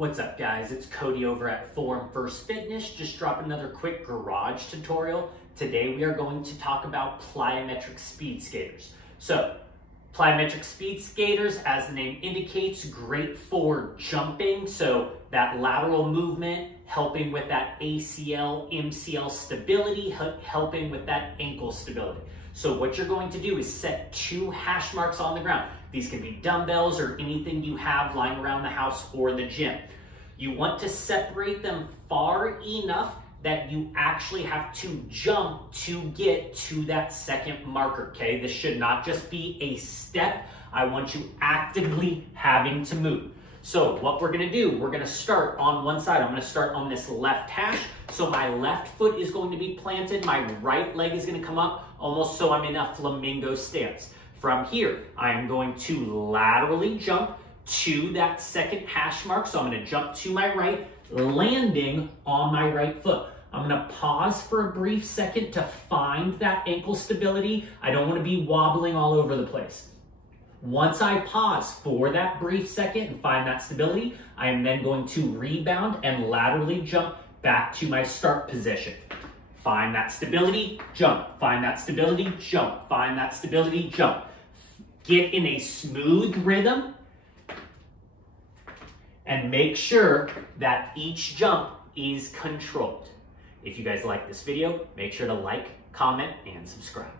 What's up guys, it's Cody over at Forum First Fitness. Just dropped another quick garage tutorial. Today we are going to talk about plyometric speed skaters. So, plyometric speed skaters, as the name indicates, great for jumping. So that lateral movement, helping with that ACL, MCL stability, helping with that ankle stability. So what you're going to do is set 2 hash marks on the ground. These can be dumbbells or anything you have lying around the house or the gym. You want to separate them far enough that you actually have to jump to get to that second marker, okay? This should not just be a step. I want you actively having to move. So what we're gonna do, we're gonna start on one side. I'm gonna start on this left hash. So my left foot is going to be planted. My right leg is gonna come up almost so I'm in a flamingo stance. From here, I am going to laterally jump to that second hash mark. So I'm gonna jump to my right, landing on my right foot. I'm gonna pause for a brief second to find that ankle stability. I don't wanna be wobbling all over the place. Once I pause for that brief second and find that stability, I am then going to rebound and laterally jump back to my start position. Find that stability, jump. Find that stability, jump. Find that stability, jump. Get in a smooth rhythm and make sure that each jump is controlled. If you guys like this video, make sure to like, comment, and subscribe.